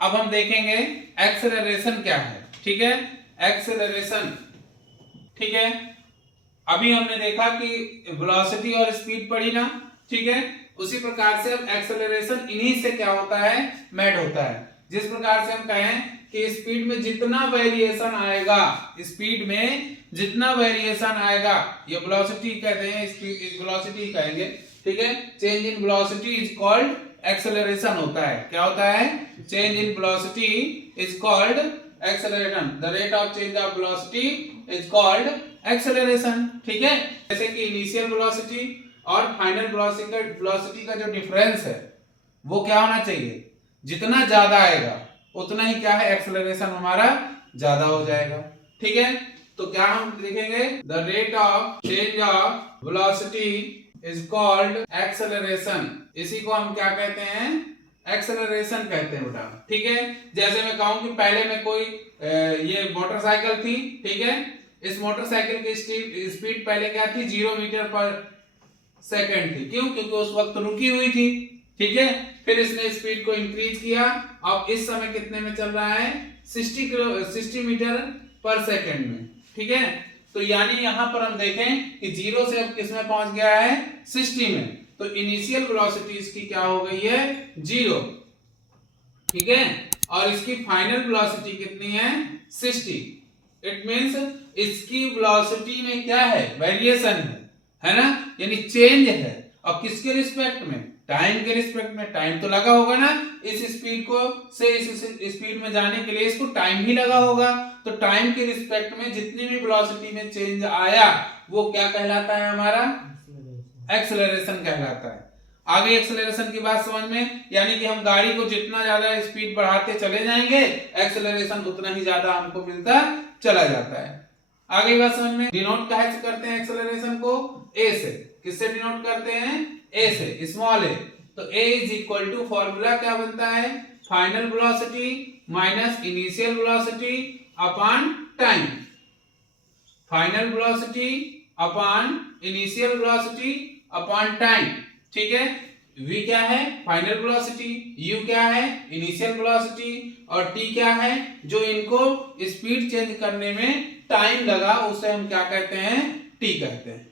अब हम देखेंगे एक्सेलरेशन क्या है। ठीक है, एक्सेलरेशन। ठीक है, अभी हमने देखा कि वेलोसिटी और स्पीड पढ़ी ना। ठीक है, उसी प्रकार से अब एक्सेलरेशन इन्हीं से क्या होता है, मेड होता है। जिस प्रकार से हम कहें कि स्पीड में जितना वेरिएशन आएगा, स्पीड में जितना वेरिएशन आएगा, ये वेलोसिटी कहते हैं, स्पीड वेलोसिटी कहेंगे। ठीक है, change in velocity is called acceleration होता है। क्या होता है, change in velocity is called acceleration. The rate of change of velocity is called acceleration. ठीक है, जैसे कि इनिशियल वेलोसिटी और फाइनल वेलोसिटी का जो डिफरेंस है वो क्या होना चाहिए, जितना ज्यादा आएगा उतना ही क्या है, एक्सेलरेशन हमारा ज्यादा हो जाएगा। ठीक है, तो क्या हम लिखेंगे, the rate of change of velocity is called acceleration. इसी को हम क्या कहते हैं, एक्सेलरेशन कहते हैं बेटा। ठीक है, जैसे मैं कहूं कि पहले में कोई ये मोटरसाइकिल थी। ठीक है, इस मोटरसाइकिल की स्पीड पहले क्या थी, 0 मीटर पर सेकंड थी। क्यों, क्योंकि उस वक्त रुकी हुई थी। ठीक है, फिर इसने स्पीड को इंक्रीज किया, अब इस समय कितने में चल रहा है, 60 मीटर पर सेकंड में। ठीक है, तो यानी यहां पर हम देखें कि 0 से अब किस में पहुंच गया है, 60 में। तो इनिशियल वेलोसिटी इसकी क्या हो गई है, 0। ठीक है, और इसकी फाइनल वेलोसिटी कितनी है, 60। इट मींस इसकी वेलोसिटी में क्या है, वेरिएशन है ना, यानी चेंज है। अब किसके रिस्पेक्ट में, टाइम के रिस्पेक्ट में। टाइम तो लगा होगा ना, इस स्पीड को से इस स्पीड में जाने के लिए इसको टाइम ही लगा होगा। तो टाइम के रिस्पेक्ट में जितनी भी वेलोसिटी में चेंज आया वो क्या कहलाता है, हमारा एक्सेलरेशन कहलाता है। आगे एक्सेलरेशन की बात समझ में, यानी कि हम गाड़ी को जितना ज्यादा स्पीड बढ़ाते चले जाएंगे, एक्सेलरेशन उतना ही ज्यादा हमको मिलता चला जाता है। आगे बात समझ में, डिनोट कहाँ से करते हैं एक्सेलरेशन को, ए से। किससे डिनोट करते हैं, ए से, स्मॉल ए। तो ए इज इक्वल टू, फॉर्मूला क्या बनता है, final velocity minus initial velocity upon time. Final velocity upon initial velocity upon time. ठीक है, v क्या है, फाइनल वेलोसिटी, u क्या है, इनिशियल वेलोसिटी, और t क्या है, जो इनको स्पीड चेंज करने में टाइम लगा, उसे हम क्या कहते हैं, t कहते हैं।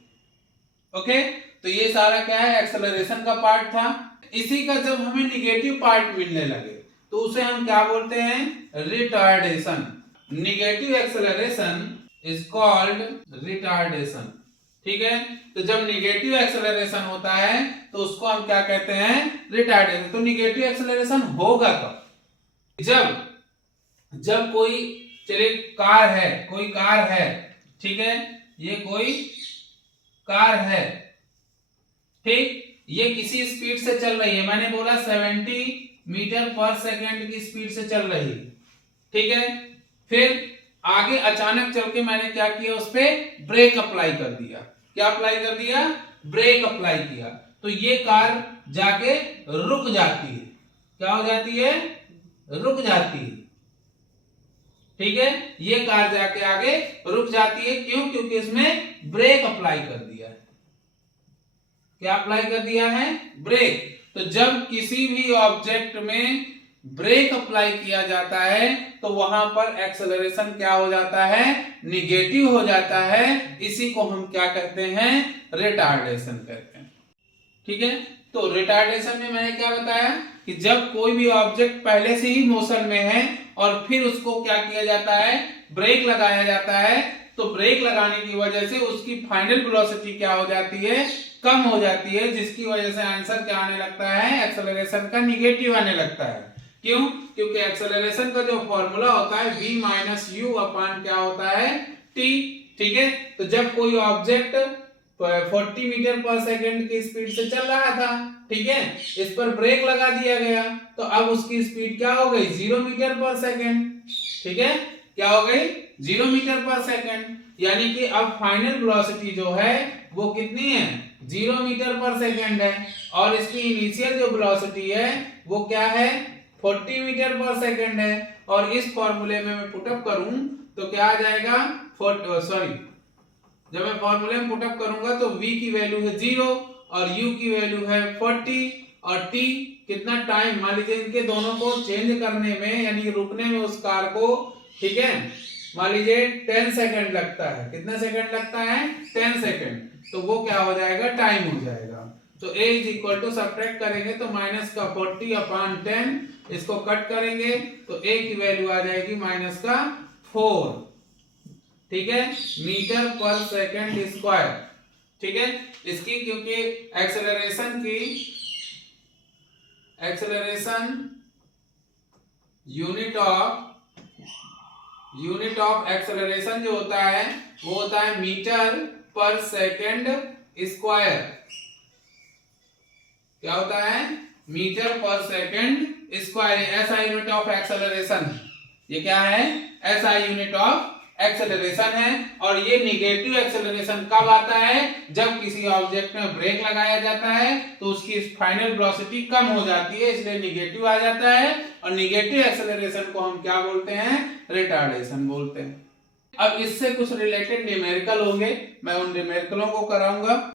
ओके, तो ये सारा क्या है, एक्सेलरेशन का पार्ट था। इसी का जब हमें निगेटिव पार्ट मिलने लगे तो उसे हम क्या बोलते हैं, retardation. Negative acceleration is called retardation. ठीक है, तो जब निगेटिव एक्सेलरेशन होता है तो उसको हम क्या कहते हैं, रिटार्डेशन। तो निगेटिव एक्सेलरेशन होगा कब, जब कोई, चलिए कार है, कोई कार है। ठीक है, ये कोई कार है। ठीक, ये किसी स्पीड से चल रही है, मैंने बोला 70 मीटर पर सेकंड की स्पीड से चल रही है। ठीक है, फिर आगे अचानक चल के मैंने क्या किया, उस पे ब्रेक अप्लाई कर दिया। क्या अप्लाई कर दिया, ब्रेक अप्लाई किया। तो ये कार जाके रुक जाती है। क्या हो जाती है, रुक जाती है। ठीक है, ये कार जाके आगे रुक जाती है। क्यों, क्योंकि इसमें ब्रेक अप्लाई कर दिया है। क्या अप्लाई कर दिया है, ब्रेक। तो जब किसी भी ऑब्जेक्ट में ब्रेक अप्लाई किया जाता है तो वहां पर एक्सेलरेशन क्या हो जाता है, निगेटिव हो जाता है। इसी को हम क्या कहते हैं, रिटार्डेशन कहते हैं। ठीक है, तो रिटार्डेशन में मैंने क्या बताया कि जब कोई भी ऑब्जेक्ट पहले से ही मोशन में है और फिर उसको क्या किया जाता है, ब्रेक लगाया जाता है, तो ब्रेक लगाने की वजह से उसकी फाइनल वेलोसिटी क्या हो जाती है, कम हो जाती है, जिसकी वजह से आंसर क्या आने लगता है, एक्सेलरेशन का निगेटिव आने लगता है। क्यों, क्योंकि एक्सेलरेशन का जो फॉर्मूला होता है v माइनस यू अपॉन क्या होता है, t। ठीक है, तो जब कोई ऑब्जेक्ट 40 मीटर पर सेकंड की स्पीड से चल रहा था, ठीक है, इस पर ब्रेक लगा दिया गया, तो अब उसकी स्पीड क्या हो गई, 0 मीटर पर सेकंड। ठीक है, क्या हो गई, 0 मीटर पर सेकंड। यानी कि अब फाइनल वेलोसिटी जो है वो कितनी है, 0 मीटर पर सेकंड है, और इसकी इनिशियल जो वेलोसिटी है वो क्या है, 40 मीटर पर सेकंड है। और इस फॉर्मूले में मैं पुटअप करूं तो क्या आ जाएगा, जब मैं फॉर्मूले में पुटअप करूंगा तो v की वैल्यू है 0 और u की वैल्यू है 40, और टी कितना टाइम, मान लीजिए इनके दोनों को चेंज करने में यानी रुकने में उस कार को, ठीक है, मान लीजिए 10 सेकंड लगता है। कितना सेकंड लगता है? 10 सेकंड। तो वो क्या हो जाएगा? टाइम हो जाएगा। तो a is equal to subtract करेंगे तो माइनस का 40/10, इसको कट करेंगे तो a की वैल्यू आ जाएगी माइनस का 4, ठीक है, मीटर पर सेकंड स्क्वायर, ठीक है। इसकी क्योंकि एक्सेलरेशन यूनिट ऑफ एक्सेलरेशन जो होता है वो होता है मीटर पर सेकंड स्क्वायर। क्या होता है? मीटर पर सेकंड स्क्वायर। ऐसा यूनिट ऑफ एक्सेलरेशन, ये क्या है? ऐसा यूनिट ऑफ एक्सेलरेशन है। और ये निगेटिव एक्सेलरेशन कब आता है? जब किसी ऑब्जेक्ट में ब्रेक लगाया जाता है तो उसकी फाइनल वेलोसिटी कम हो जाती है, इसलिए निगेटिव आ जाता है। और निगेटिव एक्सेलरेशन को हम क्या बोलते हैं? रिटार्डेशन बोलते हैं। अब इससे कुछ रिलेटेड न्यूमेरिकल होंगे, मैं उन न्यूमेरिकलों को कराऊंगा।